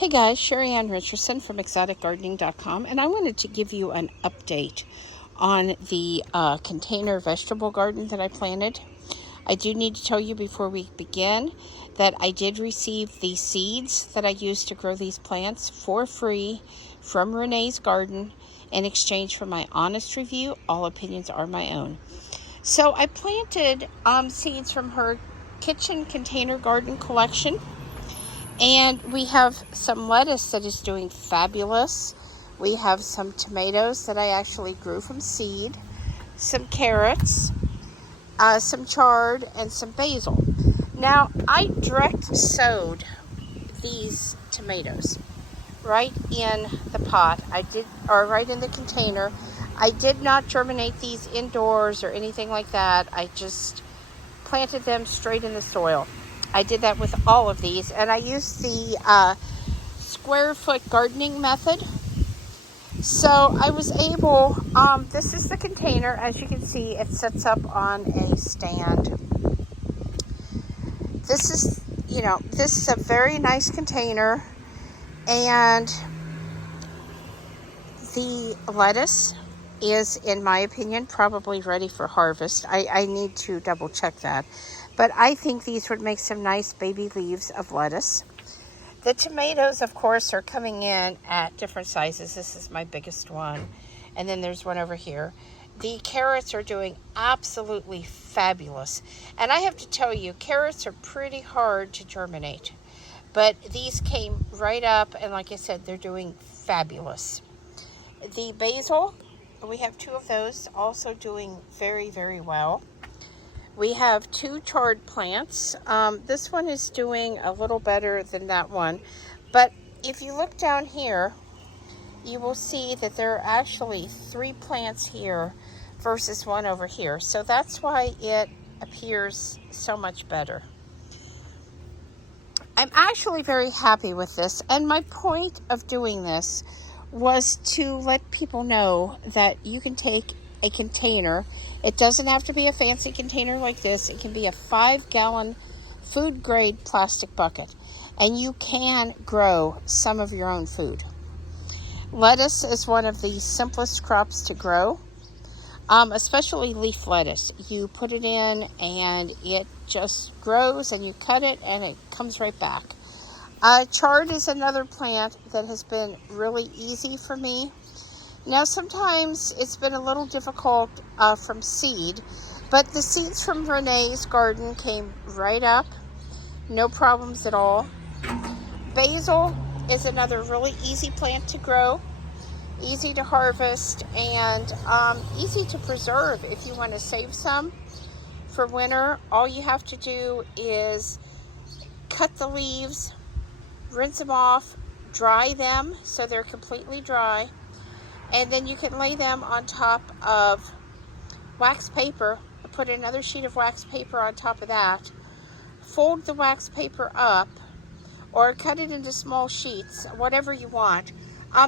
Hey guys, Sheri Ann Richerson from exoticgardening.com, and I wanted to give you an update on the container vegetable garden that I planted. I do need to tell you before we begin that I did receive the seeds that I used to grow these plants for free from Renee's garden in exchange for my honest review. All opinions are my own. So I planted seeds from her kitchen container garden collection. And we have some lettuce that is doing fabulous. We have some tomatoes that I actually grew from seed, some carrots, some chard, and some basil. Now, I direct sowed these tomatoes right in the pot. Right in the container. I did not germinate these indoors or anything like that. I just planted them straight in the soil. I did that with all of these, and I used the square foot gardening method. So I was able, this is the container. As you can see, it sets up on a stand. This is a very nice container, and the lettuce is, in my opinion, probably ready for harvest. I need to double check that. But I think these would make some nice baby leaves of lettuce. The tomatoes, of course, are coming in at different sizes. This is my biggest one. And then there's one over here. The carrots are doing absolutely fabulous. And I have to tell you, carrots are pretty hard to germinate. But these came right up, and like I said, they're doing fabulous. The basil, we have 2 of those, also doing very, very well. We have 2 chard plants. This one is doing a little better than that one. But if you look down here, you will see that there are actually 3 plants here versus 1 over here. So that's why it appears so much better. I'm actually very happy with this. And my point of doing this was to let people know that you can take a container. It doesn't have to be a fancy container like this. It can be a 5-gallon food grade plastic bucket, and you can grow some of your own food. Lettuce is one of the simplest crops to grow, especially leaf lettuce. You put it in and it just grows, and you cut it and it comes right back. Chard is another plant that has been really easy for me. Now, sometimes it's been a little difficult from seed, but the seeds from Renee's garden came right up. No problems at all. Basil is another really easy plant to grow, easy to harvest, and easy to preserve. If you want to save some for winter, all you have to do is cut the leaves, rinse them off, dry them so they're completely dry, and then you can lay them on top of wax paper, put another sheet of wax paper on top of that, fold the wax paper up, or cut it into small sheets, whatever you want,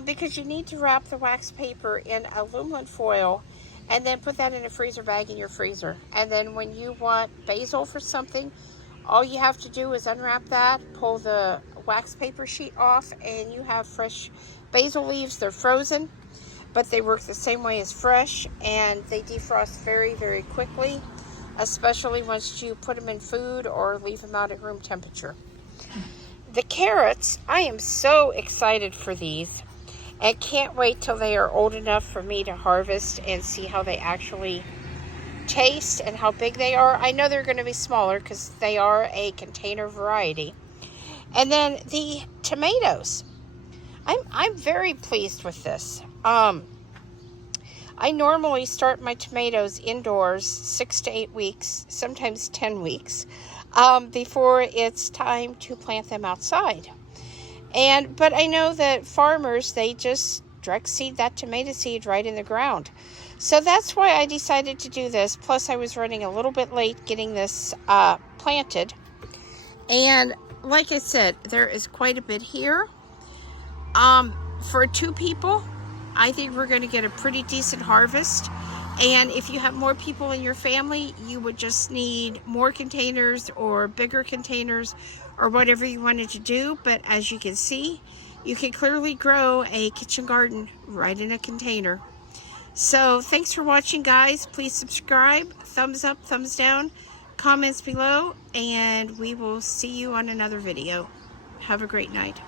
because you need to wrap the wax paper in aluminum foil and then put that in a freezer bag in your freezer. And then when you want basil for something, all you have to do is unwrap that, pull the wax paper sheet off, and you have fresh basil leaves. They're frozen, but they work the same way as fresh, and they defrost very, very quickly, especially once you put them in food or leave them out at room temperature. The carrots, I am so excited for these and can't wait till they are old enough for me to harvest and see how they actually taste and how big they are. I know they're going to be smaller because they are a container variety. And then the tomatoes, I'm very pleased with this. I normally start my tomatoes indoors 6 to 8 weeks, sometimes 10 weeks, before it's time to plant them outside. But I know that farmers, they just direct seed that tomato seed right in the ground. So that's why I decided to do this. Plus, I was running a little bit late getting this planted. And like I said, there is quite a bit here. For 2 people, I think we're going to get a pretty decent harvest. And if you have more people in your family, you would just need more containers or bigger containers, or whatever you wanted to do. But as you can see, you can clearly grow a kitchen garden right in a container. So thanks for watching, guys. Please subscribe, thumbs up, thumbs down, comments below, and we will see you on another video. Have a great night.